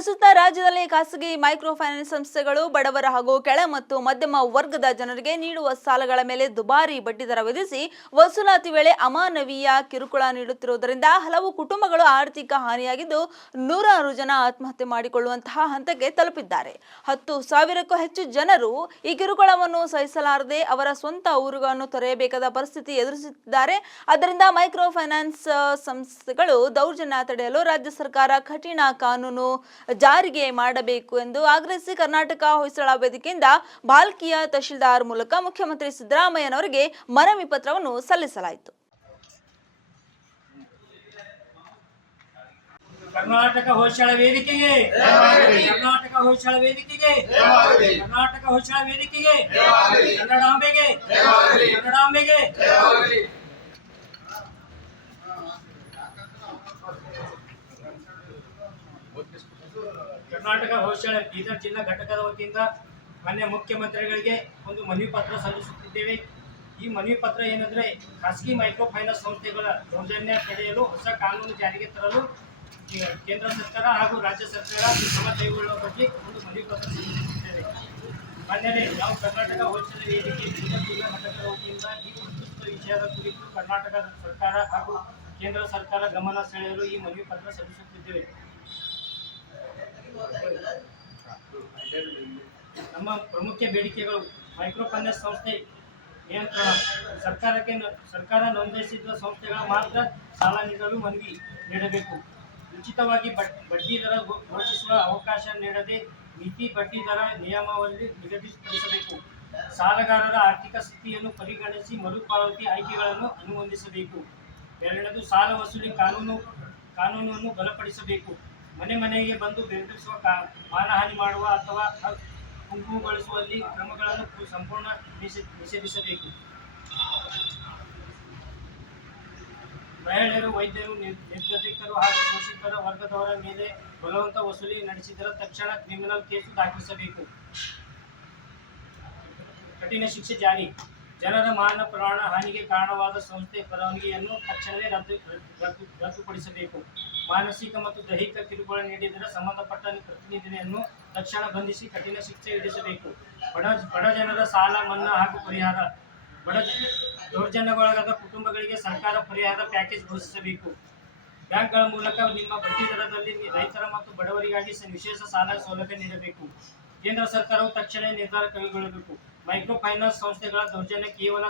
ಪ್ರಸ್ತುತ ರಾಜ್ಯದಲ್ಲಿ ಖಾಸಗಿ ಮೈಕ್ರೋ ಫೈನಾನ್ಸ್ ಸಂಸ್ಥೆಗಳು ಬಡವರ ಹಾಗೂ ಕೆಳ ಮತ್ತು ಮಧ್ಯಮ ವರ್ಗದ ಜನರಿಗೆ ನೀಡುವ ಸಾಲಗಳ ಮೇಲೆ ದುಬಾರಿ ಬಡ್ಡಿದರ ವಿಧಿಸಿ ವಸೂಲಾತಿ ವೇಳೆ ಅಮಾನವೀಯ ಕಿರುಕುಳ ನೀಡುತ್ತಿರುವುದರಿಂದ ಹಲವು ಕುಟುಂಬಗಳು ಆರ್ಥಿಕ ಹಾನಿಯಾಗಿದ್ದು ನೂರಾರು ಜನ ಆತ್ಮಹತ್ಯೆ ಮಾಡಿಕೊಳ್ಳುವಂತಹ ಹಂತಕ್ಕೆ ತಲುಪಿದ್ದಾರೆ. 10,000ಕ್ಕೂ ಹೆಚ್ಚು ಜನರು ಈ ಕಿರುಕುಳವನ್ನು ಸಹಿಸಲಾರದೆ ಅವರ ಸ್ವಂತ ಊರುಗಳನ್ನು ತೊರೆಯಬೇಕಾದ ಪರಿಸ್ಥಿತಿ ಎದುರಿಸುತ್ತಿದ್ದಾರೆ. ಆದ್ದರಿಂದ ಮೈಕ್ರೋ ಫೈನಾನ್ಸ್ ಸಂಸ್ಥೆಗಳು ದೌರ್ಜನ್ಯ ತಡೆಯಲು ರಾಜ್ಯ ಸರ್ಕಾರ ಕಠಿಣ ಕಾನೂನು ಜಾರಿಗೆ ಮಾಡಬೇಕು ಎಂದು ಆಗ್ರಹಿಸಿ ಕರ್ನಾಟಕ ಹೊಯ್ಸಳ ವೇದಿಕೆಯಿಂದ ಭಾಲ್ಕಿಯ ತಹಶೀಲ್ದಾರ್ ಮೂಲಕ ಮುಖ್ಯಮಂತ್ರಿ ಸಿದ್ದರಾಮಯ್ಯನವರಿಗೆ ಮನವಿ ಪತ್ರವನ್ನು ಸಲ್ಲಿಸಲಾಯಿತು. ಕರ್ನಾಟಕ ಹೊಯ್ಸಳ ವೇದಿಕೆಗೆ ಕರ್ನಾಟಕ ಹೊಯ್ಸಳ ವೇದಿಕೆಗೆ ಕರ್ನಾಟಕ ಹೊಯ್ಸಳ ವೇದಿಕೆಗೆ ಕನ್ನಡಾಂಬೆಗೆ ಕನ್ನಡಾಂಬೆಗೆ ಕರ್ನಾಟಕ ಹೊಯ್ಸಳ ಬೀದರ್ ಜಿಲ್ಲಾ ಘಟಕದ ವತಿಯಿಂದ ಮಾನ್ಯ ಮುಖ್ಯಮಂತ್ರಿಗಳಿಗೆ ಒಂದು ಮನವಿ ಪತ್ರ ಸಲ್ಲಿಸುತ್ತಿದ್ದೇವೆ. ಈ ಮನವಿ ಪತ್ರ ಏನಂದ್ರೆ ಖಾಸಗಿ ಮೈಕ್ರೋ ಫೈನಾನ್ಸ್ ಸಂಸ್ಥೆಗಳ ದೌರ್ಜನ್ಯ ತಡೆಯಲು ಹೊಸ ಕಾನೂನು ಜಾರಿಗೆ ತರಲು ಕೇಂದ್ರ ಸರ್ಕಾರ ಹಾಗೂ ರಾಜ್ಯ ಸರ್ಕಾರ ಕ್ರಮ ಕೈಗೊಳ್ಳುವ ಬಗ್ಗೆ ಒಂದು ಮನವಿ ಪತ್ರ ಸಲ್ಲಿಸುತ್ತಿದ್ದೇವೆ. ಮಾನ್ಯರೇ, ನಾವು ಕರ್ನಾಟಕ ಹೊಯ್ಸಳ ವೇದಿಕೆ ಬೀದರ್ ಜಿಲ್ಲಾ ಘಟಕದ ವತಿಯಿಂದ ಈ ಪ್ರಸ್ತುತ ವಿಷಯದ ಕುರಿತು ಕರ್ನಾಟಕ ಸರ್ಕಾರ ಹಾಗೂ ಕೇಂದ್ರ ಸರ್ಕಾರ ಗಮನ ಸೆಳೆಯಲು ಈ ಮನವಿ ಪತ್ರ ಸಲ್ಲಿಸುತ್ತಿದ್ದೇವೆ. ನಮ್ಮ ಪ್ರಮುಖ ಬೇಡಿಕೆಗಳು ಮೈಕ್ರೋ ಫೈನಾನ್ಸ್ ಸಂಸ್ಥೆ ನಿಯಂತ್ರಣ, ಸರ್ಕಾರ ನೋಂದಾಯಿಸಿದ ಸಂಸ್ಥೆಗಳ ಮಾತ್ರ ಸಾಲ ನೀಡಲು ಮನವಿ ನೀಡಬೇಕು. ಉಚಿತವಾಗಿ ಬಡ್ಡಿ ದರ ಘೋಷಿಸುವ ಅವಕಾಶ ನೀಡದೆ ಮಿತಿ ಬಡ್ಡಿ ದರ ನಿಯಮಾವಳಿ ನಿಗದಿಪಡಿಸಬೇಕು. ಸಾಲಗಾರರ ಆರ್ಥಿಕ ಸ್ಥಿತಿಯನ್ನು ಪರಿಗಣಿಸಿ ಮರುಪಾವತಿ ಆಯ್ಕೆಗಳನ್ನು ಅನುಮೋದಿಸಬೇಕು. ಎರಡನೇದು, ಸಾಲ ವಸೂಲಿ ಕಾನೂನನ್ನು ಬಲಪಡಿಸಬೇಕು. ಮನೆ ಮನೆಗೆ ಬಂದು ಬೆಂಬಲಿಸುವ, ಮಾನಹಾನಿ ಮಾಡುವ ಅಥವಾ ಗುಂಪುಗೊಳಿಸುವಲ್ಲಿ ಕ್ರಮಗಳನ್ನು ಸಂಪೂರ್ಣ ನಿಷೇಧಿಸಬೇಕು. ಮಹಿಳೆಯರು, ವೈದ್ಯರು, ನಿರ್ಗತಿಕರು ಹಾಗೂ ಶೋಷಿತರ ವರ್ಗದವರ ಮೇಲೆ ಬಲವಂತ ವಸೂಲಿ ನಡೆಸಿದರೆ ತಕ್ಷಣ ಕ್ರಿಮಿನಲ್ ಕೇಸು ದಾಖಲಿಸಬೇಕು. ಕಠಿಣ ಶಿಕ್ಷೆ ಜಾರಿ. ಜನರ ಮಾನ ಪ್ರಾಣ ಹಾನಿಗೆ ಕಾರಣವಾದ ಸಂಸ್ಥೆ ಪರವಾನಗಿಯನ್ನು ತಕ್ಷಣವೇ ರದ್ದುಪಡಿಸಬೇಕು. ಮಾನಸಿಕ ಮತ್ತು ದೈಹಿಕ ಕಿರುಕುಳ ನೀಡಿದರೆ ಸಂಬಂಧಪಟ್ಟ ಪ್ರತಿನಿಧಿಯನ್ನು ತಕ್ಷಣ ಬಂಧಿಸಿ ಕಠಿಣ ಶಿಕ್ಷೆ ವಿಧಿಸಬೇಕು. ಬಡ ಜನರ ಸಾಲ ಮನ್ನಾ ಹಾಗೂ ಪರಿಹಾರ. ದೌರ್ಜನ್ಯಗೊಳಗಾದ ಕುಟುಂಬಗಳಿಗೆ ಸರ್ಕಾರ ಪರಿಹಾರ ಪ್ಯಾಕೇಜ್ ಘೋಷಿಸಬೇಕು. ಬ್ಯಾಂಕ್ಗಳ ಮೂಲಕ ನಿಮ್ಮ ಬಡ್ಡಿ ದರದಲ್ಲಿ ರೈತರ ಮತ್ತು ಬಡವರಿಗಾಗಿ ವಿಶೇಷ ಸಾಲ ಸೌಲಭ್ಯ ನೀಡಬೇಕು. ಕೇಂದ್ರ ಸರ್ಕಾರವು ತಕ್ಷಣ ನಿರ್ಧಾರ ಕೈಗೊಳ್ಳಬೇಕು. ಮೈಕ್ರೋ ಫೈನಾನ್ಸ್ ಸಂಸ್ಥೆಗಳ ದೌರ್ಜನ್ಯ ಕೇವಲ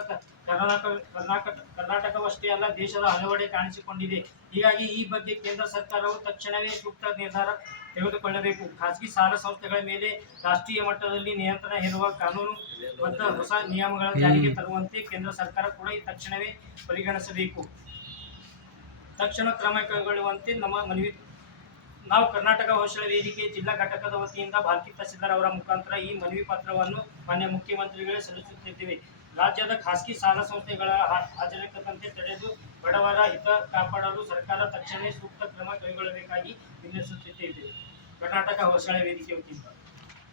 ಕರ್ನಾಟಕವಷ್ಟೇ ಅಲ್ಲ, ದೇಶದ ಹಲವೆಡೆ ಕಾಣಿಸಿಕೊಂಡಿದೆ. ಹೀಗಾಗಿ ಈ ಬಗ್ಗೆ ಕೇಂದ್ರ ಸರ್ಕಾರವು ತಕ್ಷಣವೇ ಸೂಕ್ತ ನಿರ್ಧಾರ ತೆಗೆದುಕೊಳ್ಳಬೇಕು. ಖಾಸಗಿ ಸಾಲ ಸಂಸ್ಥೆಗಳ ಮೇಲೆ ರಾಷ್ಟ್ರೀಯ ಮಟ್ಟದಲ್ಲಿ ನಿಯಂತ್ರಣ ಹೇರುವ ಕಾನೂನು ಮತ್ತು ಹೊಸ ನಿಯಮಗಳ ಜಾರಿಗೆ ತರುವಂತೆ ಕೇಂದ್ರ ಸರ್ಕಾರ ಕೂಡ ತಕ್ಷಣವೇ ಪರಿಗಣಿಸಬೇಕು. ತಕ್ಷಣ ಕ್ರಮ ಕೈಗೊಳ್ಳುವಂತೆ ನಮ್ಮ ಮನವಿ. ನಾವು ಕರ್ನಾಟಕ ಹೊಯ್ಸಳ ವೇದಿಕೆ ಜಿಲ್ಲಾ ಘಟಕದ ವತಿಯಿಂದ ಭಾಲ್ಕಿ ತಹಶೀಲ್ದಾರ್ ಅವರ ಮುಖಾಂತರ ಈ ಮನವಿ ಪತ್ರವನ್ನು ಮಾನ್ಯ ಮುಖ್ಯಮಂತ್ರಿಗಳಿಗೆ ಸಲ್ಲಿಸುತ್ತಿದ್ದೇವೆ. ರಾಜ್ಯದ ಖಾಸಗಿ ಸಾಲ ಸಂಸ್ಥೆಗಳ ಹಾಜರಾಗದಂತೆ ತಡೆದು ಬಡವರ ಹಿತ ಕಾಪಾಡಲು ಸರ್ಕಾರ ತಕ್ಷಣ ಸೂಕ್ತ ಕ್ರಮ ಕೈಗೊಳ್ಳಬೇಕಾಗಿ ವಿನಂತಿಸುತ್ತಿದ್ದೇವೆ. ಕರ್ನಾಟಕ ಹೊಯ್ಸಳ ವೇದಿಕೆ ವತಿಯಿಂದ